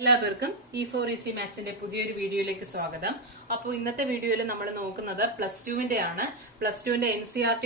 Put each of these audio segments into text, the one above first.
എല്ലാവർക്കും E4EC മാത്സിന്റെ പുതിയൊരു വീഡിയോയിലേക്ക് സ്വാഗതം. അപ്പോൾ ഇന്നത്തെ വീഡിയോയിൽ നമ്മൾ നോക്കുന്നത് പ്ലസ് ടുവിന്റെ ആണ്. പ്ലസ് ടുവിന്റെ NCERT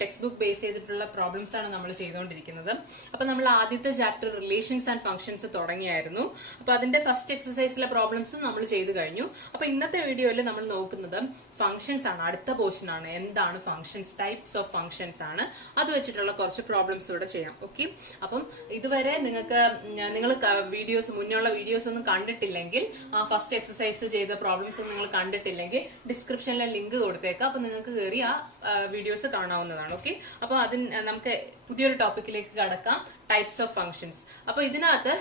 ടെക്സ്റ്റ് ബുക്ക് ബേസ് ചെയ്തിട്ടുള്ള പ്രോബ്ലംസ് ആണ് നമ്മൾ ചെയ്തുകൊണ്ടിരിക്കുന്നത്. അപ്പോൾ നമ്മൾ ആദ്യത്തെ ചാപ്റ്റർ റിലേഷൻസ് ആൻഡ് ഫംഗ്ഷൻസ് തുടങ്ങിയായിരുന്നു. അപ്പോൾ അതിന്റെ ഫസ്റ്റ് എക്സസൈസിലെ പ്രോബ്ലംസും നമ്മൾ ചെയ്തു കഴിഞ്ഞു. അപ്പോൾ ഇന്നത്തെ വീഡിയോയിൽ നമ്മൾ നോക്കുന്നത് ഫംഗ്ഷൻസ് ആണ്. അടുത്ത പോർഷൻ ആണ് എന്താണ് ഫംഗ്ഷൻസ്, ടൈപ്സ് ഓഫ് ഫംഗ്ഷൻസ് ആണ്. അത് വെച്ചിട്ടുള്ള കുറച്ച് പ്രോബ്ലംസ് ഇവിടെ ചെയ്യാം. ഓക്കെ, അപ്പം ഇതുവരെ നിങ്ങൾ വീഡിയോസ് മുന്നുള്ള വീഡിയോസ് ഒന്നും കണ്ടിട്ടില്ലെങ്കിൽ, ആ ഫസ്റ്റ് എക്സസൈസ് ചെയ്ത പ്രോബ്ലംസ് ഒന്നും നിങ്ങൾ കണ്ടിട്ടില്ലെങ്കിൽ ഡിസ്ക്രിപ്ഷനിലെ ലിങ്ക് കൊടുത്തേക്കാം. അപ്പൊ നിങ്ങൾക്ക് കയറി ആ വീഡിയോസ് കാണാവുന്നതാണ്. ഓക്കെ, അപ്പൊ നമുക്ക് പുതിയൊരു ടോപ്പിക്കിലേക്ക് കടക്കാം, ടൈപ്സ് ഓഫ് ഫംഗ്ഷൻസ്. അപ്പൊ ഇതിനകത്ത്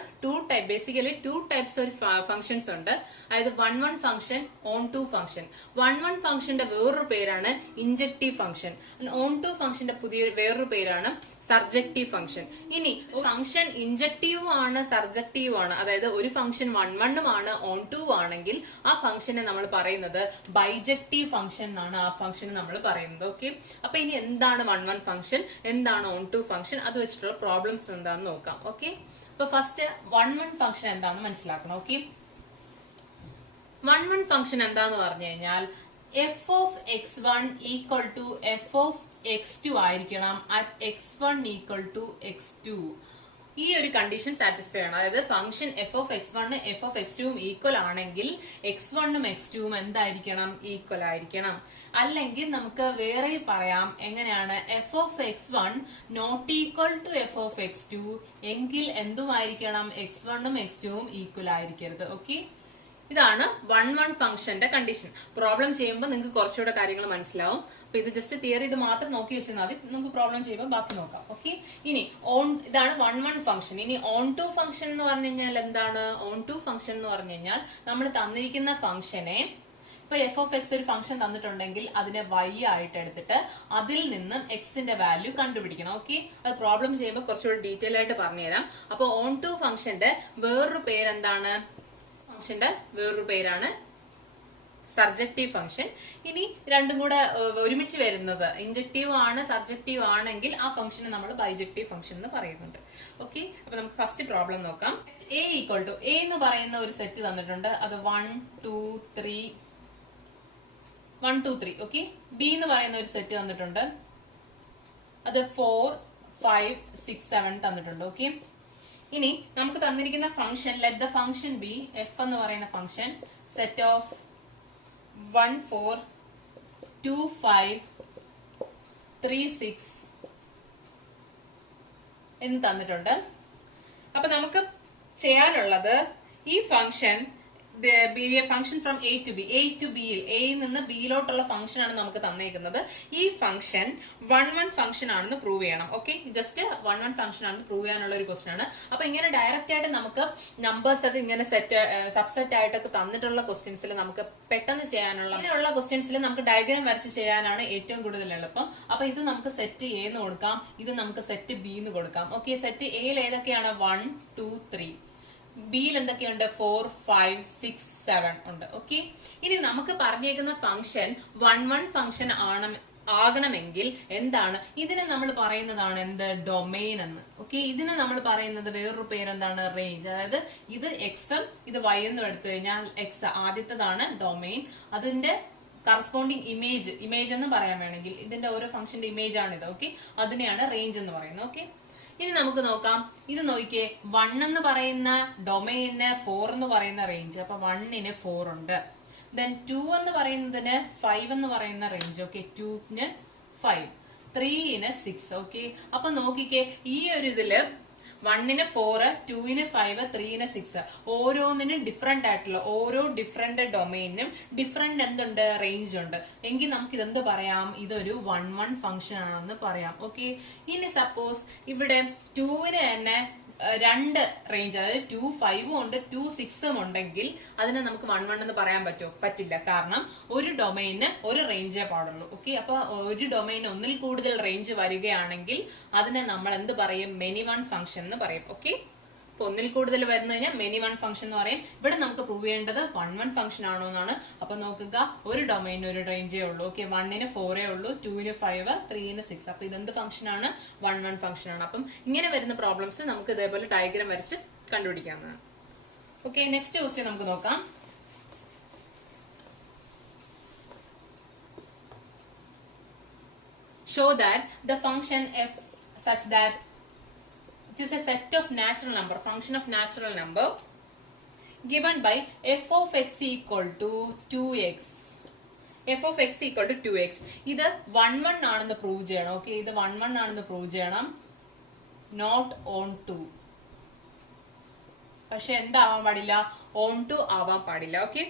basically two types of functions ഉണ്ട്. അതായത് one function, onto function. One ഫംഗ്ഷന്റെ വേറൊരു പേരാണ് ഇൻജക്റ്റീവ് ഫംഗ്ഷൻ. ഓൺ ടു ഫംഗ്ഷന്റെ വേറൊരു പേരാണ് സർജക്റ്റീവ് ഫംഗ്ഷൻ. ഇനി ഫംഗ്ഷൻ ഇൻജക്റ്റീവും ആണ് സർജക്റ്റീവും ആണ്, അതായത് ഒരു ഫംഗ്ഷൻ വണ്ണും ആണ് ഓൺ ടു ആണെങ്കിൽ ആ ഫംഗ്ഷനെ നമ്മൾ പറയുന്നത് ബൈജക്റ്റീവ് ഫംഗ്ഷൻ എന്നാണ് ആ ഫംഗ്ഷന് നമ്മൾ പറയുന്നത്. ഓക്കെ, അപ്പൊ ഇനി എന്താണ് വൺ ഫംഗ്ഷൻ, എന്താണ് ഓൺ ടു ഫംഗ്ഷൻ, അത് വെച്ചിട്ടുള്ള പ്രോബ്ലംസ് എന്താണെന്ന് നോക്കാം. ഓക്കെ, അപ്പൊ ഫസ്റ്റ് വൺ ഫംഗ്ഷൻ എന്താണെന്ന് മനസ്സിലാക്കണം. ഓക്കെ, വൺ ഫംഗ്ഷൻ എന്താന്ന് പറഞ്ഞു കഴിഞ്ഞാൽ F of X one equal to F of x2 ആയിരിക്കണം at x1 equal to x2. ഈ ഒരു കണ്ടീഷൻ സാറ്റിസ്ഫൈ ആണ്. അതായത് function F of X one f of x ടുവും ഈക്വൽ ആണെങ്കിൽ എക്സ് വണ്ണും എക്സ് ടുവും എന്തായിരിക്കണം, ഈക്വൽ ആയിരിക്കണം. അല്ലെങ്കിൽ നമുക്ക് വേറെ പറയാം, എങ്ങനെയാണ്, f of X one not equal to F of x two എങ്കിൽ എന്തുമായിരിക്കണം, എക്സ് വണ്ണും എക്സ് ടുവും ഈക്വൽ ആയിരിക്കരുത്. ഓക്കെ, ഇതാണ് വൺ ഫംഗ്ഷന്റെ കണ്ടീഷൻ. പ്രോബ്ലം ചെയ്യുമ്പോൾ നിങ്ങൾക്ക് കുറച്ചുകൂടെ കാര്യങ്ങൾ മനസ്സിലാവും. അപ്പൊ ഇത് ജസ്റ്റ് തിയറി ഇത് മാത്രം നോക്കി വെച്ചാൽ മതി, നമുക്ക് പ്രോബ്ലം ചെയ്യുമ്പോൾ ബാക്കി നോക്കാം. ഓക്കെ, ഇനി ഇതാണ് വൺ ഫംഗ്ഷൻ. ഇനി ഓൺ ടു ഫംഗ്ഷൻ എന്ന് പറഞ്ഞു കഴിഞ്ഞാൽ എന്താണ്? ഓൺ ടു ഫംഗ്ഷൻ എന്ന് പറഞ്ഞു കഴിഞ്ഞാൽ നമ്മൾ തന്നിരിക്കുന്ന ഫംഗ്ഷനെ, ഇപ്പൊ എഫ് ഓഫ് എക്സ് ഒരു ഫംഗ്ഷൻ തന്നിട്ടുണ്ടെങ്കിൽ അതിനെ y ആയിട്ട് എടുത്തിട്ട് അതിൽ നിന്നും എക്സിന്റെ വാല്യൂ കണ്ടുപിടിക്കണം. ഓക്കെ, അത് പ്രോബ്ലം ചെയ്യുമ്പോൾ കുറച്ചുകൂടി ഡീറ്റെയിൽ ആയിട്ട് പറഞ്ഞുതരാം. അപ്പൊ ഓൺ ടു ഫംഗ്ഷന്റെ വേറൊരു പേരെന്താണ്? ഫംഗ്ഷന്റെ വേറൊരു പേരാണ് സർജക്റ്റീവ് ഫംഗ്ഷൻ. ഇനി രണ്ടും കൂടെ ഒരുമിച്ച് വരുന്നത് ഇൻജക്റ്റീവ് ആണ് സർജക്റ്റീവ് ആണെങ്കിൽ ആ ഫംഗ്ഷനെ നമ്മൾ ബൈജക്റ്റീവ് ഫംഗ്ഷൻ എന്ന് പറയുന്നുണ്ട്. ഓക്കെ, അപ്പൊ നമുക്ക് ഫസ്റ്റ് പ്രോബ്ലം നോക്കാം. എ ഈക്വൽ ടു എ എന്ന് പറയുന്ന ഒരു സെറ്റ് തന്നിട്ടുണ്ട്. അത് 1 2 3. ഓക്കെ, ബി എന്ന് പറയുന്ന ഒരു സെറ്റ് തന്നിട്ടുണ്ട്. അത് 4 5 6 7 തന്നിട്ടുണ്ട്. ഓക്കെ, ഇനി നമുക്ക് തന്നിരിക്കുന്ന function, let the function B F എന്ന് പറയുന്ന ഫംഗ്ഷൻ സെറ്റ് ഓഫ് 1 4 2 5 3 6 എന്ന് തന്നിട്ടുണ്ട്. അപ്പൊ നമുക്ക് ചെയ്യാനുള്ളത് ഈ function function from A to B, എയിൽ നിന്ന് ബിയിലോട്ടുള്ള ഫംഗ്ഷൻ ആണ് നമുക്ക് തന്നേക്കുന്നത്. ഈ ഫംഗ്ഷൻ വൺ ഫംഗ്ഷൻ ആണെന്ന് പ്രൂവ് ചെയ്യണം. ഓക്കെ, ജസ്റ്റ് വൺ ഫംഗ്ഷൻ ആണെന്ന് പ്രൂവ് ചെയ്യാനുള്ള ഒരു ക്വസ്റ്റൻ ആണ്. അപ്പൊ ഇങ്ങനെ ഡയറക്റ്റ് ആയിട്ട് നമുക്ക് നമ്പേഴ്സ് ഒക്കെ ഇങ്ങനെ സബ്സെറ്റ് ആയിട്ടൊക്കെ തന്നിട്ടുള്ള ക്വസ്റ്റ്യൻസിൽ നമുക്ക് പെട്ടെന്ന് ചെയ്യാനുള്ള, ഇങ്ങനെയുള്ള ക്വസ്റ്റ്യൻസിൽ നമുക്ക് ഡയഗ്രാം വരച്ച് ചെയ്യാനാണ് ഏറ്റവും കൂടുതൽ എളുപ്പം. അപ്പൊ ഇത് നമുക്ക് സെറ്റ് എ എന്ന് കൊടുക്കാം, ഇത് നമുക്ക് സെറ്റ് ബി എന്ന് കൊടുക്കാം. ഓക്കെ, സെറ്റ് എയിൽ ഏതൊക്കെയാണ്? 1 2 3. ബിയിൽ എന്തൊക്കെയുണ്ട്? 4 5 6 7 ഉണ്ട്. ഓക്കെ, ഇനി നമുക്ക് പറഞ്ഞേക്കുന്ന ഫംഗ്ഷൻ വൺ ഫംഗ്ഷൻ ആകണമെങ്കിൽ എന്താണ്? ഇതിനെ നമ്മൾ പറയുന്നതാണ് എന്ത്? ഡൊമെയിൻ എന്ന്. ഓക്കെ, ഇതിനെ നമ്മൾ പറയുന്നത് വേറൊരു പേരെന്താണ്? റേഞ്ച്. അതായത് ഇത് എക്സും ഇത് വൈ എന്നും എടുത്തു കഴിഞ്ഞാൽ എക്സ് ആദ്യത്തേതാണ് ഡൊമെയിൻ, അതിന്റെ കറസ്പോണ്ടിങ് ഇമേജ് എന്ന് പറയാൻ വേണമെങ്കിൽ ഇതിന്റെ ഓരോ ഫംഗ്ഷന്റെ ഇമേജ് ആണ് ഇത്. ഓക്കെ, അതിനെയാണ് റേഞ്ച് എന്ന് പറയുന്നത്. ഓക്കെ, ഇനി നമുക്ക് നോക്കാം. ഇത് നോക്കിയേ, 1 എന്ന് പറയുന്ന ഡൊമെയിന് 4 എന്ന് പറയുന്ന റേഞ്ച്. അപ്പൊ 1ന് 4 ഉണ്ട്. ദെൻ 2 എന്ന് പറയുന്നതിന് 5 എന്ന് പറയുന്ന റേഞ്ച്. ഓക്കെ, 2ന് 5, 3ന് 6. ഓക്കെ, അപ്പൊ നോക്കിക്കേ, ഈ ഒരു ഇതില് 1ന് 4 2ന് 5 3ന് 6 ഓരോന്നിനും ഡിഫറെന്റ് ആയിട്ടുള്ള ഓരോ ഡിഫറെന്റ് ഡൊമെയിനും ഡിഫറെന്റ് എന്തുണ്ട്? റേഞ്ച് ഉണ്ട്. എങ്കിൽ നമുക്ക് ഇതെന്ത് പറയാം? ഇതൊരു വൺ ഫംഗ്ഷൻ ആണെന്ന് പറയാം. ഓക്കെ, ഇനി സപ്പോസ് ഇവിടെ 2ന് തന്നെ രണ്ട് റേഞ്ച്, അതായത് 2 5 ഉണ്ട് 2 6 ഉണ്ടെങ്കിൽ അതിനെ നമുക്ക് 1 1 എന്ന് പറയാൻ പറ്റുമോ? പറ്റില്ല. കാരണം ഒരു ഡൊമൈന് ഒരു റേഞ്ചേ പാടുള്ളൂ. ഓക്കെ, അപ്പൊ ഒരു ഡൊമൈന് ഒന്നിൽ കൂടുതൽ റേഞ്ച് വരികയാണെങ്കിൽ അതിനെ നമ്മൾ എന്ത് പറയും? മെനി വൺ ഫംഗ്ഷൻ എന്ന് പറയും. ഓക്കെ, ഇപ്പൊ ഒന്നിൽ കൂടുതൽ വരുന്ന കഴിഞ്ഞാൽ മെനി വൺ ഫംഗ്ഷൻ എന്ന് പറയും. ഇവിടെ നമുക്ക് പ്രൂവ് ചെയ്യേണ്ടത് വൺ ഫംഗ്ഷൻ ആണോ എന്നാണ്. അപ്പൊ നോക്കുക, ഒരു ഡൊമൈനിന് ഒരു റേഞ്ചേ ഉള്ളൂ. ഓക്കെ, 1ന് 4 ഉള്ളൂ, 2ന് 5 3ന് 6. അപ്പൊ ഇതെന്ത് ഫംഗ്ഷൻ ആണ്? വൺ ഫംഗ്ഷൻ ആണ്. അപ്പം ഇങ്ങനെ വരുന്ന പ്രോബ്ലംസ് നമുക്ക് ഇതേപോലെ ഡയഗ്രാം വരച്ച് കണ്ടുപിടിക്കാവുന്നതാണ്. ഓക്കെ, നെക്സ്റ്റ് ക്വസ്റ്റ്യൻ നമുക്ക് നോക്കാം. Show that the function f such that it is a set of natural number, function of natural number given by f of x equal to 2x. f of x equal to 2x. ഇത് 1 1 ആണെന്ന് prove ചെയ്യണം. Okay, ഇത് 1 1 ആണെന്ന് prove ചെയ്യണം. Not onto. പക്ഷെ എന്താവാൻ പാടില്ല? On to ആവാൻ പാടില്ല. ഓക്കെ,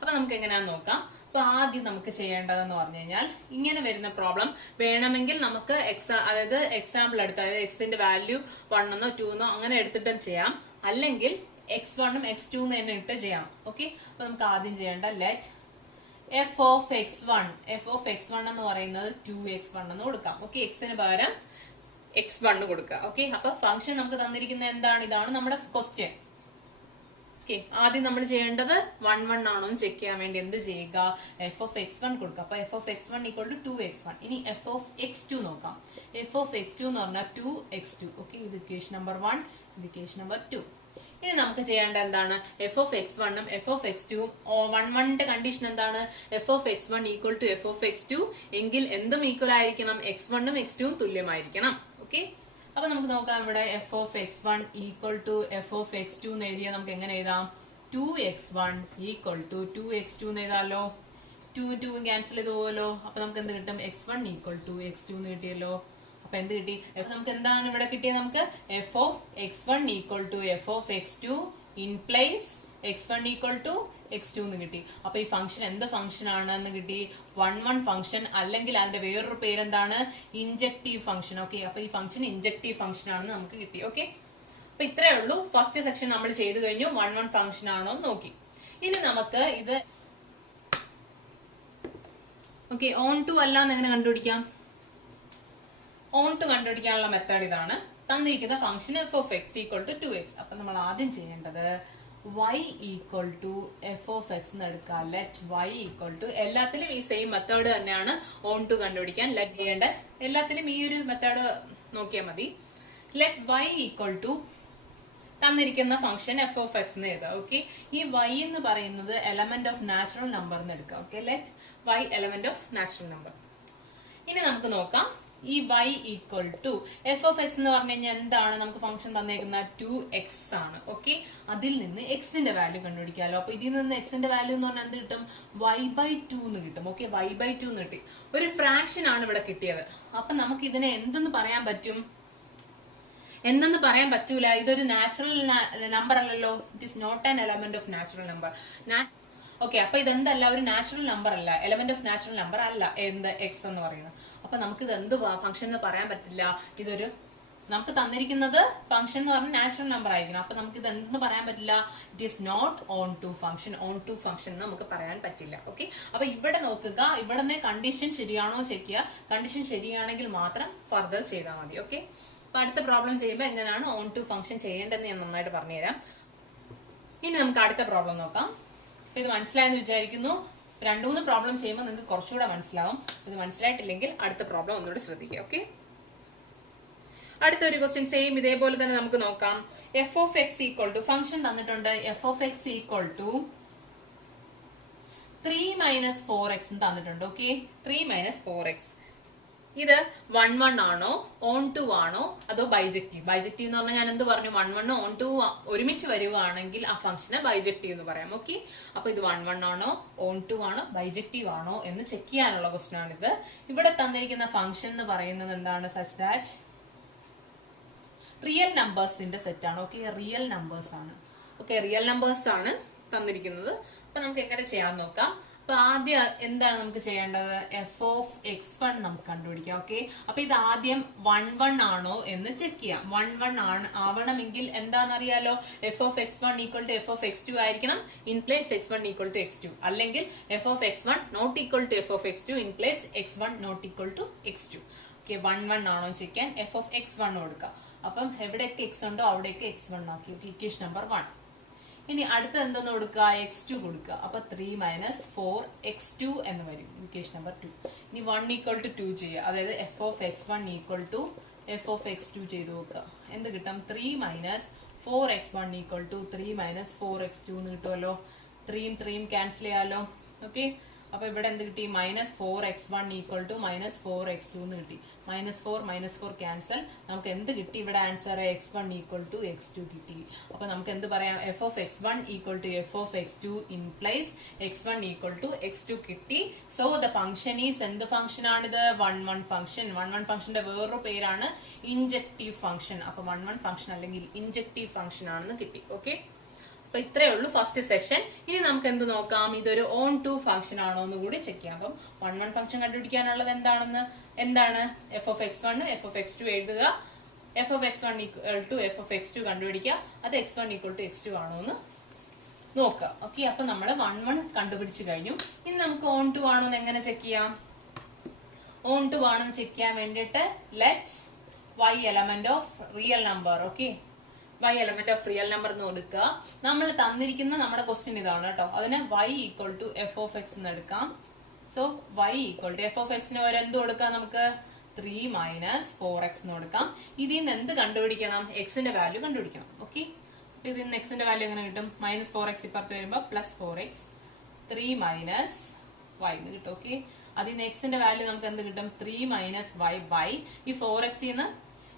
അപ്പൊ നമുക്ക് എങ്ങനെയാന്ന് നോക്കാം. അപ്പൊ ആദ്യം നമുക്ക് ചെയ്യേണ്ടതെന്ന് പറഞ്ഞു കഴിഞ്ഞാൽ, ഇങ്ങനെ വരുന്ന പ്രോബ്ലം വേണമെങ്കിൽ നമുക്ക് അതായത് എക്സാമ്പിൾ എടുത്ത്, അതായത് എക്സിന്റെ വാല്യൂ 1 എന്നോ 2 എന്നോ അങ്ങനെ എടുത്തിട്ടും ചെയ്യാം. അല്ലെങ്കിൽ x1 ഉം x2 തന്നെ ഇട്ട് ചെയ്യാം. ഓക്കെ, അപ്പൊ നമുക്ക് ആദ്യം ചെയ്യേണ്ട ലെറ്റ് f of x1 എന്ന് പറയുന്നത് 2x1 എന്ന് കൊടുക്കാം. ഓക്കെ, എക്സിന് പകരം x1 കൊടുക്കുക. ഓക്കെ, അപ്പൊ ഫംഗ്ഷൻ നമുക്ക് തന്നിരിക്കുന്ന എന്താണ്? ഇതാണ് നമ്മുടെ ക്വസ്റ്റ്യൻ. ഓക്കെ, ആദ്യം നമ്മൾ ചെയ്യേണ്ടത് 1 1 ആണോ എന്ന് ചെക്ക് ചെയ്യാൻ വേണ്ടി എന്ത് ചെയ്യുക? f of x1 കൊടുക്കുക. അപ്പൊ f of x1 equal to 2x1. ഇനി f of x2 നോക്കാം. f of x2 എന്ന് പറഞ്ഞാൽ 2x2. ഓക്കെ, ഇത് ഇക്വേഷൻ നമ്പർ 1, ഇത് ഇക്വേഷൻ നമ്പർ 2. ഇനി നമുക്ക് ചെയ്യേണ്ട എന്താണ്? f of x1 ഉം f of x2 1 1ന്റെ കണ്ടീഷൻ എന്താണ്? f of x1 equal to f of x2 എങ്കിൽ എന്തും ഈക്വൽ ആയിരിക്കണം, x1 ഉം x2 ഉം തുല്യമായിരിക്കണം. ഓക്കെ, അപ്പൊ നമുക്ക് നോക്കാം. ഇവിടെ f of x1 equal to f of x2 എന്ന് എഴുതിയാൽ നമുക്ക് എങ്ങനെ എഴുതാം? 2x1 equal to 2x2 എന്ന് എഴുതാമല്ലോ. 2 2 ക്യാൻസൽ ചെയ്ത് പോവല്ലോ. അപ്പൊ നമുക്ക് എന്ത് കിട്ടും? x1 equal to x2 എന്ന് കിട്ടിയല്ലോ. അപ്പൊ എന്ത് കിട്ടി? നമുക്ക് എന്താണ് ഇവിടെ കിട്ടിയത്? നമുക്ക് f of x1 equal to f of x2 in place x1 equal to x2 എന്ന് കിട്ടി. അപ്പൊ ഈ ഫംഗ്ഷൻ എന്ത് ഫംഗ്ഷൻ ആണെന്ന് കിട്ടി? 1 1 ഫംഗ്ഷൻ, അല്ലെങ്കിൽ അതിന്റെ വേറൊരു പേരെന്താണ്? Injective function. ഓക്കെ, അപ്പൊ ഈ ഫംഗ്ഷൻ ഇൻജക്റ്റീവ് ഫംഗ്ഷൻ ആണെന്ന് നമുക്ക് കിട്ടി. ഓക്കെ, അപ്പൊ ഇത്രയേ ഉള്ളൂ. ഫസ്റ്റ് സെക്ഷൻ നമ്മൾ ചെയ്തു കഴിഞ്ഞു. 1 1 ഫംഗ്ഷൻ ആണോ എന്ന് നോക്കി. ഇനി നമുക്ക് ഇത് ഓക്കെ ഓൺ ടു അല്ല എന്ന് എങ്ങനെ കണ്ടുപിടിക്കാം? ഓൺ ടു കണ്ടുപിടിക്കാനുള്ള മെത്തേഡ് ഇതാണ്. തന്നിരിക്കുന്ന function f of x equal to 2x. അപ്പൊ നമ്മൾ ആദ്യം ചെയ്യേണ്ടത് y equal to f of x എന്ന് എടുക്കുക. ലെറ്റ് y equal to, എല്ലാത്തിലും ഈ സെയിം മെത്തേഡ് തന്നെയാണ് ഓൺ ടു കണ്ടുപിടിക്കാൻ ലെറ്റ് ചെയ്യേണ്ട. എല്ലാത്തിലും ഈ ഒരു മെത്തേഡ് നോക്കിയാൽ മതി. ലെറ്റ് y equal to തന്നിരിക്കുന്ന ഫംഗ്ഷൻ f of x എന്ന് എഴുതാം. ഓക്കെ, ഈ y എന്ന് പറയുന്നത് എലമെന്റ് ഓഫ് നാച്ചുറൽ നമ്പർ എന്ന് എടുക്കാം. Okay, let y element of natural number. ഇനി നമുക്ക് നോക്കാം. ഈ y equal to f of x എന്ന് പറഞ്ഞു കഴിഞ്ഞാൽ എന്താണ്? നമുക്ക് ഫംഗ്ഷൻ തന്നേക്കുന്ന 2x ആണ്. ഓക്കെ, അതിൽ നിന്ന് x ന്റെ വാല്യൂ കണ്ടുപിടിക്കാമല്ലോ. അപ്പൊ ഇതിൽ നിന്ന് x ന്റെ വാല്യൂ എന്ന് പറഞ്ഞാൽ എന്ത് കിട്ടും? y/2 എന്ന് കിട്ടും. ഓക്കെ, y/2 എന്ന് കിട്ടി. ഒരു ഫ്രാക്ഷൻ ആണ് ഇവിടെ കിട്ടിയത്. അപ്പൊ നമുക്ക് ഇതിനെ എന്തെന്ന് പറയാൻ പറ്റും? എന്തെന്ന് പറയാൻ പറ്റൂല. ഇതൊരു നാച്ചുറൽ നമ്പർ അല്ലല്ലോ. It is not an element of natural number. Okay, അപ്പൊ ഇതെന്തല്ല? ഒരു നാച്ചുറൽ നമ്പർ അല്ല, എലമെന്റ് ഓഫ് നാച്ചുറൽ നമ്പർ അല്ല എന്ത് എക്സ് എന്ന് പറയുന്നത്. അപ്പൊ നമുക്ക് ഇത് എന്ത് ഫംഗ്ഷൻ എന്ന് പറയാൻ പറ്റില്ല. ഇതൊരു നമുക്ക് തന്നിരിക്കുന്നത് ഫംഗ്ഷൻ എന്ന് പറഞ്ഞാൽ നാച്ചുറൽ നമ്പർ ആയിരിക്കണം. അപ്പൊ നമുക്ക് ഇത് എന്തെന്ന് പറയാൻ പറ്റില്ല. It is not onto function. Onto function നമുക്ക് പറയാൻ പറ്റില്ല. ഓക്കെ, അപ്പൊ ഇവിടെ നോക്കുക. ഇവിടെ നിന്ന് കണ്ടീഷൻ ശരിയാണോ ചെക്ക് ചെയ്യുക. കണ്ടീഷൻ ശരിയാണെങ്കിൽ മാത്രം ഫർദർ ചെയ്താൽ മതി. ഓക്കെ, അപ്പൊ അടുത്ത പ്രോബ്ലം ചെയ്യുമ്പോൾ എങ്ങനെയാണ് ഓൺ ടു ഫംഗ്ഷൻ ചെയ്യേണ്ടതെന്ന് ഞാൻ നന്നായിട്ട് പറഞ്ഞുതരാം. ഇനി നമുക്ക് അടുത്ത പ്രോബ്ലം നോക്കാം. ഇത് മനസ്സിലായെന്ന് വിചാരിക്കുന്നു. 2 3 പ്രോബ്ലം ചെയ്യുമ്പോൾ നിങ്ങൾക്ക് കുറച്ചുകൂടെ മനസ്സിലാവും. ഇത് മനസ്സിലായിട്ടില്ലെങ്കിൽ അടുത്ത പ്രോബ്ലം ഒന്നുകൂടെ ശ്രദ്ധിക്കുക. ഓക്കെ, അടുത്തൊരു ക്വസ്റ്റ്യൻ സെയിം ഇതേപോലെ തന്നെ നമുക്ക് നോക്കാം. f of x equal to function തന്നിട്ടുണ്ട്. f of x equal to 3 - 4x തന്നിട്ടുണ്ട്. Okay, 3 - 4x. ഇത് 1 1 ആണോ, ഓൺ ടു ആണോ, അതോ ബൈജക്റ്റീവ്? ബൈജക്റ്റീവ് എന്ന് പറഞ്ഞാൽ ഞാൻ എന്ത് പറഞ്ഞു? 1 1 ഓൺ ടു ഒരുമിച്ച് വരികയാണെങ്കിൽ ആ ഫംഗ്ഷന് ബൈജക്റ്റീവ് എന്ന് പറയാം. ഓക്കെ, അപ്പൊ ഇത് 1 1 ആണോ, ഓൺ ടു ആണോ, ബൈജക്റ്റീവ് ആണോ എന്ന് ചെക്ക് ചെയ്യാനുള്ള ക്വസ്റ്റ്യൻ ആണിത്. ഇവിടെ തന്നിരിക്കുന്ന ഫംഗ്ഷൻ എന്ന് പറയുന്നത് എന്താണ്? സച്ച് ദാറ്റ് റിയൽ നമ്പേഴ്സിന്റെ സെറ്റ് ആണ്. ഓക്കെ, റിയൽ നമ്പേഴ്സ് ആണ്. ഓക്കെ, റിയൽ നമ്പേഴ്സ് ആണ് തന്നിരിക്കുന്നത്. അപ്പൊ നമുക്ക് എങ്ങനെ ചെയ്യാൻ നോക്കാം. അപ്പൊ ആദ്യം എന്താണ് നമുക്ക് ചെയ്യേണ്ടത്? f of x1 നമുക്ക് കണ്ടുപിടിക്കാം. ഓക്കെ, അപ്പൊ ഇത് ആദ്യം 1 1 ആണോ എന്ന് ചെക്ക് ചെയ്യാം. 1 1 ആവണമെങ്കിൽ എന്താണെന്നറിയാലോ? f of x1 equal to f of x2 ആയിരിക്കണം. In place x1 equal to x2. അല്ലെങ്കിൽ f of x1 not equal to f of x2 in place x1 not equal to x2. Okay, 1 1 ആണോ check ചെയ്യാൻ f of x1 കൊടുക്കാം. അപ്പം എവിടെയൊക്കെ x ഉണ്ടോ അവിടെയൊക്കെ x1 ആക്കി. Okay, equation number 1. ഇനി അടുത്തത് എന്തെന്ന് കൊടുക്കുക? x2 കൊടുക്കുക. അപ്പൊ 3 - 4 x2 എന്ന് വരും. Equation number 2. ഇനി 1 equal to 2 ചെയ്യുക. അതായത് f of x1 equal to f of x2 ചെയ്ത് നോക്കുക. എന്ത് കിട്ടും? 3 - 4x1 equal to 3 minus 4x2 എന്ന് കിട്ടുമല്ലോ. 3 ക്യാൻസൽ ചെയ്യാമല്ലോ. ഓക്കെ, അപ്പൊ ഇവിടെ എന്ത് കിട്ടി? -4x1 ഈക്വൽ ടു -4x2 എന്ന് കിട്ടി. -4 ക്യാൻസൽ. നമുക്ക് എന്ത് കിട്ടി ഇവിടെ? Answer x1 equal to x2 കിട്ടി. അപ്പൊ നമുക്ക് എന്ത് പറയാം? f of x1 equal to f of x2 implies x1 equal to x2 കിട്ടി. സോ ദ ഫംഗ്ഷൻ ഈസ് എന്ത് ഫംഗ്ഷൻ ആണിത്? 1 ഫംഗ്ഷൻ. 1 ഫംഗ്ഷന്റെ വേറൊരു പേരാണ് ഇൻജക്റ്റീവ് ഫംഗ്ഷൻ. അപ്പൊ 1 ഫംഗ്ഷൻ അല്ലെങ്കിൽ ഇൻജക്റ്റീവ് ഫംഗ്ഷൻ ആണെന്ന് കിട്ടി. ഓക്കെ, അപ്പൊ ഇത്രയേ ഉള്ളൂ ഫസ്റ്റ് സെക്ഷൻ. ഇനി നമുക്ക് എന്ത് നോക്കാം? ഇതൊരു ഓൺ ടു ഫംഗ്ഷൻ ആണോ എന്ന് കൂടി ചെക്ക് ചെയ്യാം. അപ്പം 1 ഫംഗ്ഷൻ കണ്ടുപിടിക്കാനുള്ളത് എന്താണ്? F of x1 F of x2 എഴുതുക. F of x1 equal to F of x2 കണ്ടുപിടിക്കുക. അത് x1 ഈക്വൽ ടു x2 ആണോ എന്ന് നോക്കുക. ഓക്കെ, അപ്പൊ നമ്മൾ 1 കണ്ടുപിടിച്ചു കഴിഞ്ഞു. ഇനി നമുക്ക് ഓൺ ടു ആണോ എന്ന് എങ്ങനെ ചെക്ക് ചെയ്യാം? ഓൺ ടു ആണെന്ന് ചെക്ക് ചെയ്യാൻ വേണ്ടിയിട്ട് let y element of real number. Okay, y element of real number എന്ന് കൊടുക്കുക. നമ്മൾ തന്നിരിക്കുന്ന നമ്മുടെ ക്വസ്റ്റ്യൻ ഇതാണ് കേട്ടോ. അതിന് y equal to F of X എന്ന് എടുക്കാം. So y equal to F of എക്സിന് വരെ എന്ത് കൊടുക്കാം? നമുക്ക് 3 മൈനസ് 4x എന്ന് കൊടുക്കാം. ഇതിൽ നിന്ന് എന്ത് കണ്ടുപിടിക്കണം? എക്സിന്റെ വാല്യൂ കണ്ടുപിടിക്കണം. ഓക്കെ, ഇതിൽ നിന്ന് എക്സിന്റെ വാല്യൂ എങ്ങനെ കിട്ടും? -4x ഇപ്പുറത്ത് വരുമ്പോൾ +4x 3 മൈനസ് y എന്ന് കിട്ടും. ഓക്കെ, അതിൽ നിന്ന് എക്സിന്റെ വാല്യൂ നമുക്ക് എന്ത് കിട്ടും? 3 മൈനസ് y ബൈ ഈ 4x ന്ന്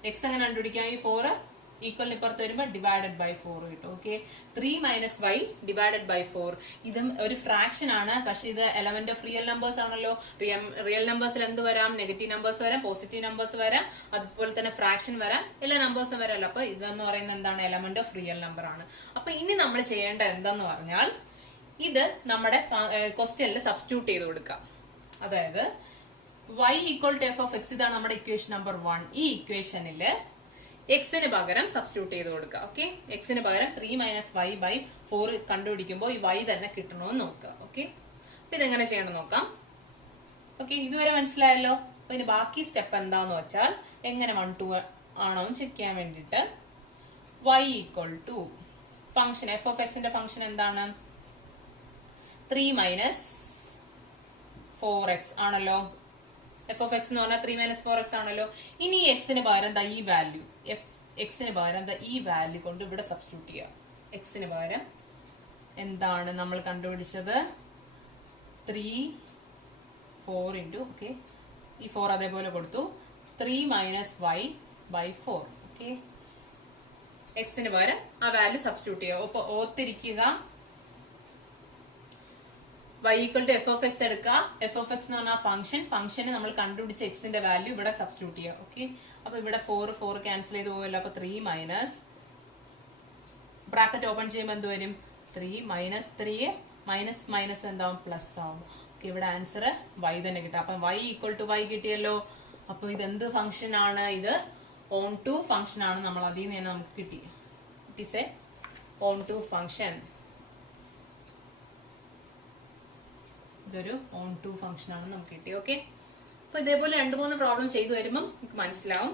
എക്സ് എങ്ങനെ കണ്ടുപിടിക്കാം? ഈ 4 ഈക്വലിന് ഇപ്പുറത്ത് വരുമ്പോൾ ഡിവൈഡഡ് ബൈ 4 കിട്ടും. Okay, 3 minus y divided by 4. ഇതും ഒരു ഫ്രാക്ഷൻ ആണ്, പക്ഷെ ഇത് എലമെന്റ് ഓഫ് റിയൽ നമ്പേഴ്സ് ആണല്ലോ. റിയൽ നമ്പേഴ്സിൽ എന്ത് വരാം? നെഗറ്റീവ് നമ്പേഴ്സ് വരാം, പോസിറ്റീവ് നമ്പേഴ്സ് വരാം, അതുപോലെ തന്നെ ഫ്രാക്ഷൻ വരാം, എല്ലാ നമ്പേഴ്സും വരാമല്ലോ. അപ്പൊ ഇതെന്ന് പറയുന്നത് എന്താണ്? എലമെന്റ് ഓഫ് റിയൽ നമ്പർ ആണ്. അപ്പൊ ഇനി നമ്മൾ ചെയ്യേണ്ടത് എന്താന്ന് പറഞ്ഞാൽ ഇത് നമ്മുടെ ക്വസ്റ്റ്യനിൽ സബ്സ്റ്റിറ്റ്യൂട്ട് ചെയ്ത് കൊടുക്കാം. അതായത് y equal to F of X, ഇതാണ് നമ്മുടെ ഇക്വേഷൻ നമ്പർ 1. ഈ ഇക്വേഷനിൽ എക്സിന് പകരം സബ്സ്റ്റിറ്റ്യൂട്ട് ചെയ്ത് കൊടുക്കുക. ഓക്കെ, എക്സിന് പകരം 3 മൈനസ് y ബൈ 4 കണ്ടുപിടിക്കുമ്പോൾ ഈ y തന്നെ കിട്ടണമെന്ന് നോക്കുക. ഓക്കെ, അപ്പൊ ഇതെങ്ങനെ ചെയ്യണം നോക്കാം. ഓക്കെ, ഇതുവരെ മനസ്സിലായല്ലോ. അപ്പൊ ഇനി ബാക്കി സ്റ്റെപ്പ് എന്താന്ന് വെച്ചാൽ എങ്ങനെ 1 2 ആണോ എന്ന് ചെക്ക് ചെയ്യാൻ വേണ്ടിയിട്ട് y equal to function F of എക്സിന്റെ ഫംഗ്ഷൻ എന്താണ്? 3 മൈനസ് 4x ആണല്ലോ. എഫ് ഓഫ് എക്സ് എന്ന് പറഞ്ഞാൽ 3 മൈനസ് 4x ആണല്ലോ. ഇനി എക്സിന് പകരം ഈ വാല്യൂ, എക്സിന് പകരം ഈ വാല്യൂ കൊണ്ട് ഇവിടെ സബ്സ്റ്റിറ്റ്യൂട്ട് ചെയ്യാം. എക്സിന് പകരം എന്താണ് നമ്മൾ കണ്ടുപിടിച്ചത്? 3 4 ഇൻറ്റു, ഓക്കെ, ഈ 4 അതേപോലെ കൊടുത്തു. 3 മൈനസ് y ബൈ 4. ഓക്കെ, എക്സിന് പകരം ആ വാല്യൂ സബ്സ്റ്റിറ്റ്യൂട്ട് ചെയ്യുക. അപ്പൊ ഓർത്തിരിക്കുക, y equal to F of X എടുക്കുക. എഫ് ഓഫ് എക്സ് എന്ന് പറഞ്ഞാൽ ഫംഗ്ഷന് നമ്മൾ കണ്ടുപിടിച്ച എക്സിന്റെ വാല്യൂ ഇവിടെ സബ്സ്റ്റിറ്റ്യൂട്ട് ചെയ്യുക. ഓക്കെ, അപ്പൊ ഇവിടെ 4 ക്യാൻസൽ ചെയ്ത് പോയല്ലോ. അപ്പൊ 3 മൈനസ് ബ്രാക്കറ്റ് ഓപ്പൺ ചെയ്യുമ്പോൾ എന്ത് വരും? 3 മൈനസ് 3 മൈനസ് മൈനസ് എന്താവും? പ്ലസ് ആവും. ഓക്കെ, ഇവിടെ ആൻസർ y തന്നെ കിട്ടും. അപ്പൊ y ഈക്വൽ ടു y കിട്ടിയല്ലോ. അപ്പൊ ഇത് എന്ത് ഫംഗ്ഷൻ ആണ്? ഇത് ഓൺ ടു ഫംഗ്ഷൻ ആണ്. നമ്മൾ അതിൽ നിന്ന് നമുക്ക് കിട്ടി. It is a onto function. ഇതൊരു ഓൺ ടു ഫംഗ്ഷൻ ആണ് നമുക്ക് കിട്ടി. ഓക്കെ, അപ്പൊ ഇതേപോലെ 2-3 പ്രോബ്ലം ചെയ്തു വരുമ്പോൾ നമുക്ക് മനസ്സിലാവും.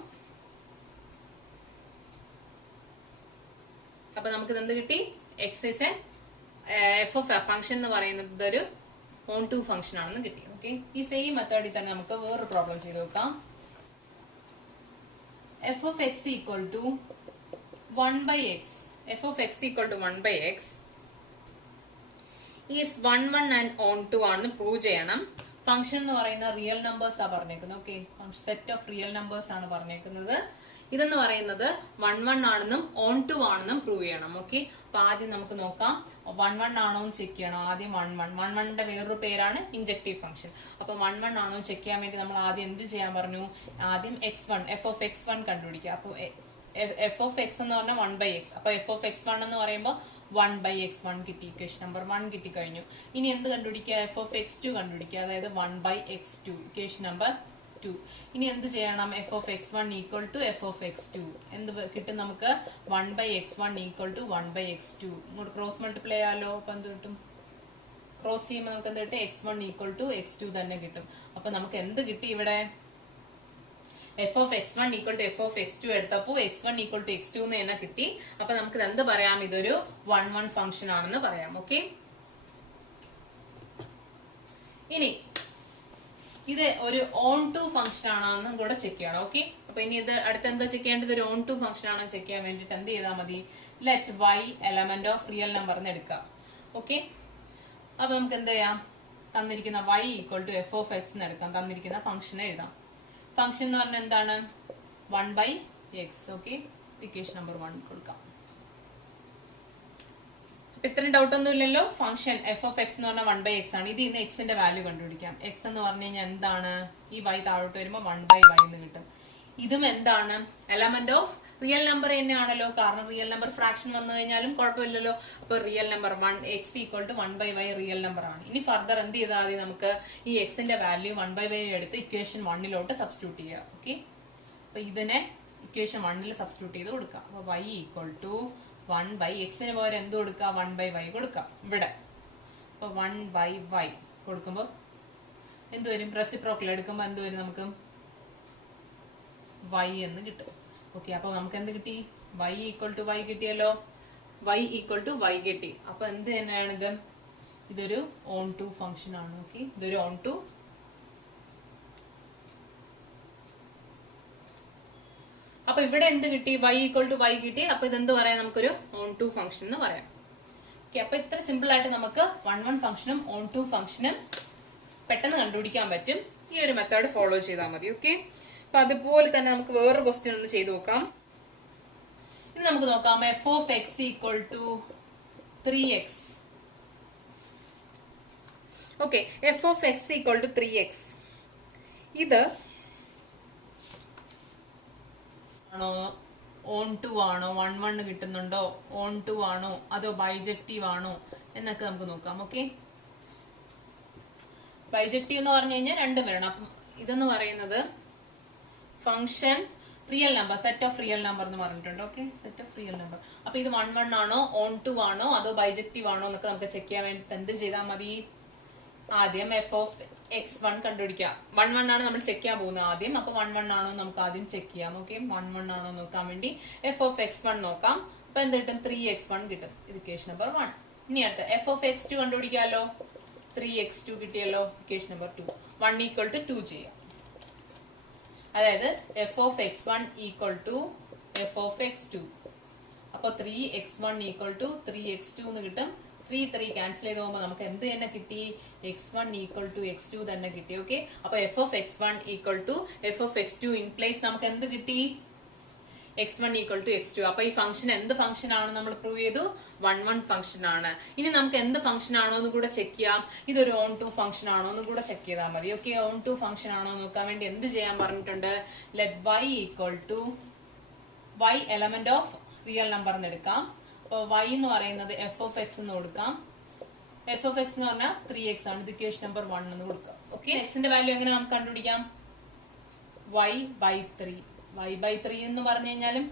അപ്പൊ നമുക്ക് എന്ത് കിട്ടി? X is A F of function എന്ന് പറയുന്നത് ഇതൊരു ഓൺ ടു ഫംഗ്ഷൻ ആണെന്ന് കിട്ടി. ഓക്കെ, ഈ സെയിം മെത്തേഡിൽ തന്നെ നമുക്ക് വേറൊരു പ്രോബ്ലം ചെയ്ത് നോക്കാം. F of X equal to 1/x. F of X equal to 1/x ഈസ് 1 1 ആൻഡ് ഓൺ ടു ആണെന്ന് പ്രൂവ് ചെയ്യണം. ഫംഗ്ഷൻ എന്ന് പറയുന്ന റിയൽ നമ്പേഴ്സ് ആ പറഞ്ഞേക്കുന്നത്. Okay, set of real numbers ആണ് പറഞ്ഞേക്കുന്നത്. ഇതെന്ന് പറയുന്നത് 1 1 ആണെന്നും ഓൺ ടു ആണെന്നും പ്രൂവ് ചെയ്യണം. ഓക്കെ, അപ്പൊ ആദ്യം നമുക്ക് നോക്കാം 1 1 ആണോ എന്ന് ചെക്ക് ചെയ്യണം. ആദ്യം 1 1ന്റെ വേറൊരു പേരാണ് ഇൻജക്റ്റീവ് ഫംഗ്ഷൻ. അപ്പൊ 1 1 ആണോ ചെക്ക് ചെയ്യാൻ വേണ്ടി നമ്മൾ ആദ്യം എന്ത് ചെയ്യാൻ പറഞ്ഞു? ആദ്യം x1 എഫ് ഓഫ് x1 കണ്ടുപിടിക്കുക. അപ്പൊ എഫ് ഓഫ് എക്സ് എന്ന് പറഞ്ഞാൽ 1/x. അപ്പൊ എഫ് ഓഫ് x1 എന്ന് പറയുമ്പോൾ 1/x1 കിട്ടി. ഇക്വേഷൻ നമ്പർ 1 കിട്ടി കഴിഞ്ഞു. ഇനി എന്ത് കണ്ടുപിടിക്കുക? എഫ് ഓഫ് x2 കണ്ടുപിടിക്കുക. അതായത് 1/x2, ഇക്വേഷൻ നമ്പർ 2. ഇനി എന്ത് ചെയ്യണം? F of x1 equal to F of x2 എന്ത് കിട്ടും നമുക്ക്? 1/x1 equal to 1/x2. ഇങ്ങോട്ട് ക്രോസ് മൾട്ടിപ്ലൈ ചെയ്യാലോ. അപ്പൊ എന്ത് കിട്ടും? ക്രോസ് ചെയ്യുമ്പോൾ നമുക്ക് എന്ത് കിട്ടും? x1 ഈക്വൽ ടു x2 തന്നെ കിട്ടും. അപ്പൊ നമുക്ക് എന്ത് കിട്ടി ഇവിടെ? F of x1 equal to F of x2 എടുത്തപ്പോൾ x1 ഈക്വൽ ടു x2 എന്ന് തന്നെ കിട്ടി. അപ്പൊ നമുക്ക് എന്ത് പറയാം? ഇതൊരു 1 1 ഫംഗ്ഷൻ ആണെന്ന് പറയാം. ഓക്കെ, ഇനി ഇത് ഒരു ഓൺ ടു ഫംഗ്ഷൻ ആണെന്നും കൂടെ ചെക്ക് ചെയ്യണം. ഓക്കെ, അപ്പൊ ഇനി ഇത് അടുത്ത് എന്താ ചെക്ക് ചെയ്യേണ്ടത്? ഒരു ഓൺ ടു ഫംഗ്ഷൻ ആണെന്ന് ചെക്ക് ചെയ്യാൻ വേണ്ടിട്ട് എന്ത് ചെയ്താൽ മതി? Let y element of real number എന്ന് എടുക്കാം. ഓക്കെ, അപ്പൊ നമുക്ക് എന്ത് ചെയ്യാം, തന്നിരിക്കുന്ന y equal to F of X എന്ന് എടുക്കാം. തന്നിരിക്കുന്ന ഫംഗ്ഷനെ എഴുതാം. ഫംഗ്ഷൻ എന്ന് പറഞ്ഞാൽ എന്താണ്, 1/x. ഓക്കെ, ഇക്വേഷൻ നമ്പർ 1 കൊടുക്കാം. അപ്പൊ ഇത്രയും ഡൗട്ട് ഒന്നും ഇല്ലല്ലോ. ഫംഗ്ഷൻ എഫ് ഓഫ് എക്സ് എന്ന് പറഞ്ഞാൽ 1/x ആണ്. ഇത് ഇന്ന് എക്സിന്റെ വാല്യൂ കണ്ടുപിടിക്കാം. എക്സ് എന്ന് പറഞ്ഞു കഴിഞ്ഞാൽ എന്താണ്, ഈ y താഴോട്ട് വരുമ്പോൾ 1/y എന്ന് കിട്ടും. ഇതും എന്താണ്, എലമെന്റ് ഓഫ് റിയൽ നമ്പർ തന്നെയാണല്ലോ, കാരണം റിയൽ നമ്പർ ഫ്രാക്ഷൻ വന്നു കഴിഞ്ഞാലും കുഴപ്പമില്ലല്ലോ. അപ്പൊ real number x equal to 1/y real number ആണ്. ഇനി ഫർദർ എന്ത് ചെയ്താൽ മതി, നമുക്ക് ഈ എക്സിന്റെ വാല്യൂ 1/y എടുത്ത് ഇക്വേഷൻ 1 സബ്സ്റ്റിറ്റ്യൂട്ട് ചെയ്യാം. ഓക്കെ, അപ്പൊ ഇതിനെ ഇക്വേഷൻ 1 സബ്സ്റ്റിറ്റ്യൂട്ട് ചെയ്ത് കൊടുക്കാം. അപ്പൊ y ഈക്വൽ ടു 1/x പകരം എന്ത് കൊടുക്കുക, 1/y കൊടുക്കാം ഇവിടെ. അപ്പൊ 1/y കൊടുക്കുമ്പോൾ എന്ത് വരും, റെസിപ്രോക്കൽ എടുക്കുമ്പോൾ എന്ത് വരും, നമുക്ക് y എന്ന് കിട്ടും. ഓക്കെ, അപ്പൊ നമുക്ക് എന്ത് കിട്ടി, y ഈക്വൽ ടു y കിട്ടിയല്ലോ. y ഈക്വൽ ടു y കിട്ടി. അപ്പൊ എന്ത് തന്നെയാണ് ഇത്, ഇതൊരു ഓൺ ടു ഫംഗ്ഷൻ ആണ്. ഓക്കെ, ഇതൊരു ഓൺ ടു. അപ്പൊ ഇവിടെ എന്ത് കിട്ടി, y ഈക്വൽ ടു y കിട്ടി. അപ്പൊ ഇതെന്ത് പറയാം, നമുക്കൊരു ഓൺ ടു ഫംഗ്ഷൻ എന്ന് പറയാം. ഓക്കെ, അപ്പൊ ഇത്ര സിമ്പിൾ ആയിട്ട് നമുക്ക് 1 ഫംഗ്ഷനും ഓൺ ടു ഫംഗ്ഷനും പെട്ടെന്ന് കണ്ടുപിടിക്കാൻ പറ്റും. ഈ ഒരു മെത്തേഡ് ഫോളോ ചെയ്താൽ മതി. ഓക്കെ, അപ്പൊ അതുപോലെ തന്നെ നമുക്ക് വേറൊരു ക്വസ്റ്റ്യൻ ഒന്ന് ചെയ്ത് നോക്കാം. ഇത് നമുക്ക് നോക്കാം, F of X equal to 3x. Okay, F of X equal to 3x. ഇത് ആണോ, ഓൺ ടു ആണോ, 1 കിട്ടുന്നുണ്ടോ, ഓൺ ടു ആണോ, അതോ ബൈജക്റ്റീവ് ആണോ എന്നൊക്കെ നമുക്ക് നോക്കാം. ഓക്കെ, ബൈജക്റ്റീവ് എന്ന് പറഞ്ഞു കഴിഞ്ഞാൽ രണ്ടും വരണം. അപ്പം ഇതെന്ന് പറയുന്നത് function real number, set of real number എന്ന് പറഞ്ഞിട്ടുണ്ട്. Okay, set of real number. അപ്പൊ ഇത് 1 ആണോ, ഓൺ ടു ആണോ, അതോ ബൈജക്റ്റീവ് ആണോ എന്നൊക്കെ നമുക്ക് ചെക്ക് ചെയ്യാൻ വേണ്ടി എന്ത് ചെയ്താൽ മതി, ആദ്യം എഫ് ഓഫ് x1 കണ്ടുപിടിക്കാം. 1 ആണ് നമ്മൾ ചെക്ക് ചെയ്യാൻ പോകുന്നത് ആദ്യം. അപ്പൊ 1 ആണോ നമുക്ക് ആദ്യം ചെക്ക് ചെയ്യാം. ഓക്കെ, 1 ആണോ നോക്കാൻ വേണ്ടി എഫ് ഓഫ് x1 നോക്കാം. അപ്പൊ എന്ത് കിട്ടും, 3x1 കിട്ടും. ഇത് ഇക്വേഷൻ നമ്പർ 1. ഇനി അടുത്ത എഫ് ഓഫ് x2 കണ്ടുപിടിക്കാമല്ലോ. 3x2 കിട്ടിയല്ലോ. Equation number 2. 1 ഈക്വൽ ടു 2 ചെയ്യാം. അതായത് F of x1 equal to F of x2. അപ്പൊ 3x1 ഈക്വൽ ടു 3x2 എന്ന് കിട്ടും. 3 ക്യാൻസൽ ചെയ്ത് പോകുമ്പോൾ നമുക്ക് എന്ത് തന്നെ കിട്ടി, x1 ഈക്വൽ ടു x2 തന്നെ കിട്ടി. ഓക്കെ, അപ്പൊ F of x1 equal to F of x2 in place നമുക്ക് എന്ത് കിട്ടി, x1 ഈക്വൽ ടു x2. അപ്പൊ ഈ ഫംഗ്ഷൻ എന്ത് ഫംഗ്ഷൻ ആണ് നമ്മൾ പ്രൂവ് ചെയ്തു, 1 ഫംഗ്ഷൻ ആണ്. ഇനി നമുക്ക് എന്ത് ഫംഗ്ഷൻ ആണോ എന്ന് കൂടെ ചെക്ക് ചെയ്യാം. ഇതൊരു ഓൺ ടു ഫംഗ്ഷൻ ആണോ എന്ന് കൂടെ ചെക്ക് ചെയ്താൽ മതി. ഓക്കെ, ഓൺ ടു ഫംഗ്ഷൻ ആണോ നോക്കാൻ വേണ്ടി എന്ത് ചെയ്യാൻ പറഞ്ഞിട്ടുണ്ട്, let y equal to y element of real number എന്ന് എടുക്കാം. അപ്പൊ y എന്ന് പറയുന്നത് എഫ് ഓഫ് എക്സ് എന്ന് കൊടുക്കാം. എഫ് ഓഫ് എക്സ് എന്ന് പറഞ്ഞാൽ 3x ആണ്. ഇത് ഇക്വേഷൻ നമ്പർ 1 എന്ന് കൊടുക്കാം. ഓക്കെ, എക്സിന്റെ വാല്യൂ എങ്ങനെ നമുക്ക് കണ്ടുപിടിക്കാം, y/3. y/3 എന്ന് പറഞ്ഞു കഴിഞ്ഞാലും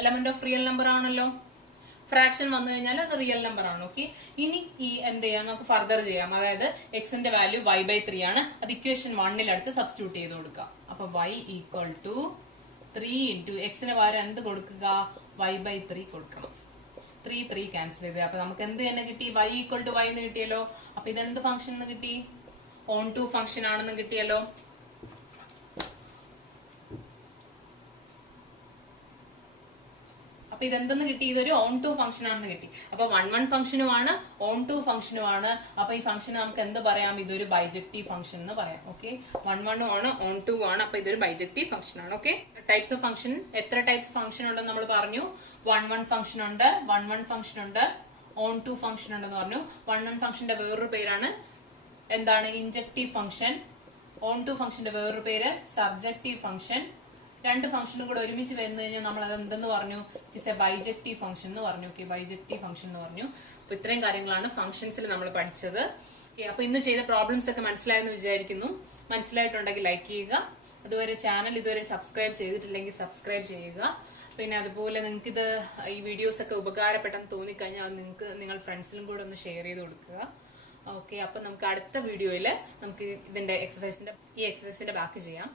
എലമെന്റ് ഓഫ് റിയൽ നമ്പർ ആണല്ലോ. ഫ്രാക്ഷൻ വന്നു കഴിഞ്ഞാൽ അത് റിയൽ നമ്പർ ആണ്. ഓക്കെ, ഇനി ഈ എന്ത് ചെയ്യാം, നമുക്ക് ഫർദർ ചെയ്യാം. അതായത് എക്സിന്റെ വാല്യൂ y/3 ആണ്. അത് ഇക്വേഷൻ 1 അടുത്ത് സബ്സ്റ്റിറ്റ്യൂട്ട് ചെയ്ത് കൊടുക്കാം. അപ്പൊ y ഈക്വൽ ടു 3 ഇൻറ്റു എക്സിന് പകരം എന്ത് കൊടുക്കുക, y/3 കൊടുക്കണം. 3 ക്യാൻസൽ ചെയ്ത് അപ്പൊ നമുക്ക് എന്ത് തന്നെ കിട്ടി, y ഈക്വൽ ടു y എന്ന് കിട്ടിയല്ലോ. അപ്പൊ ഇതെന്ത് ഫംഗ്ഷൻ എന്ന് കിട്ടി, ഓൺ ടു ഫംഗ്ഷൻ ആണെന്ന് കിട്ടിയല്ലോ. അപ്പൊ ഇതെന്തെന്ന് കിട്ടി, ഇതൊരു ഓൺ ടു ഫംഗ്ഷൻ ആണെന്ന് കിട്ടി. അപ്പൊ 1 ഫംഗ്ഷനുമാണ്, ഓൺ ടു ഫംഗ്ഷനുമാണ്. അപ്പൊ ഈ ഫംഗ്ഷൻ നമുക്ക് എന്ത് പറയാം, ഇതൊരു ബൈജക്റ്റീവ് ഫംഗ്ഷൻ എന്ന് പറയാം. ഓക്കെ, 1 ആണ്, ഓൺ ടു ആണ്. അപ്പൊ ഇതൊരു ബൈജക്റ്റീവ് ഫംഗ്ഷൻ ആണ്. ഓക്കെ, ടൈപ്സ് ഓഫ് ഫംഗ്ഷൻ, എത്ര ടൈപ്സ് ഫംഗ്ഷൻ ഉണ്ടെന്ന് നമ്മൾ പറഞ്ഞു. 1 ഫംഗ്ഷൻ ഉണ്ട്, 1 ഫംഗ്ഷൻ ഉണ്ട്, ഓൺ ടു ഫംഗ്ഷൻ ഉണ്ടെന്ന് പറഞ്ഞു. 1 ഫംഗ്ഷന്റെ വേറൊരു പേരാണ് എന്താണ്, ഇൻജക്റ്റീവ് ഫംഗ്ഷൻ. ഓൺ ടു ഫംഗ്ഷന്റെ വേറൊരു പേര് സർജക്റ്റീവ് ഫംഗ്ഷൻ. രണ്ട് ഫംഗ്ഷനും കൂടെ ഒരുമിച്ച് വന്നു കഴിഞ്ഞാൽ നമ്മൾ അത് എന്തെന്ന് പറഞ്ഞു, ഇറ്റ്സ് എ ബൈജക്റ്റീവ് ഫംഗ്ഷൻ എന്ന് പറഞ്ഞു. ഓക്കെ, ബൈജക്റ്റീവ് ഫംഗ്ഷൻ എന്ന് പറഞ്ഞു. അപ്പൊ ഇത്രയും കാര്യങ്ങളാണ് ഫംഗ്ഷൻസിൽ നമ്മൾ പഠിച്ചത്. ഓക്കെ, അപ്പൊ ഇന്ന് ചെയ്ത പ്രോബ്ലംസ് ഒക്കെ മനസ്സിലായെന്ന് വിചാരിക്കുന്നു. മനസ്സിലായിട്ടുണ്ടെങ്കിൽ ലൈക്ക് ചെയ്യുക. അതുവരെ ചാനൽ ഇതുവരെ സബ്സ്ക്രൈബ് ചെയ്തിട്ടില്ലെങ്കിൽ സബ്സ്ക്രൈബ് ചെയ്യുക. പിന്നെ അതുപോലെ നിങ്ങൾക്ക് ഇത് ഈ വീഡിയോസ് ഒക്കെ ഉപകാരപ്പെട്ടെന്ന് തോന്നിക്കഴിഞ്ഞാൽ നിങ്ങൾ ഫ്രണ്ട്സിലും കൂടെ ഒന്ന് ഷെയർ ചെയ്ത് കൊടുക്കുക. ഓക്കെ, അപ്പൊ നമുക്ക് അടുത്ത വീഡിയോയിൽ നമുക്ക് ഇതിന്റെ ഈ എക്സസൈസിന്റെ ബാക്കി ചെയ്യാം.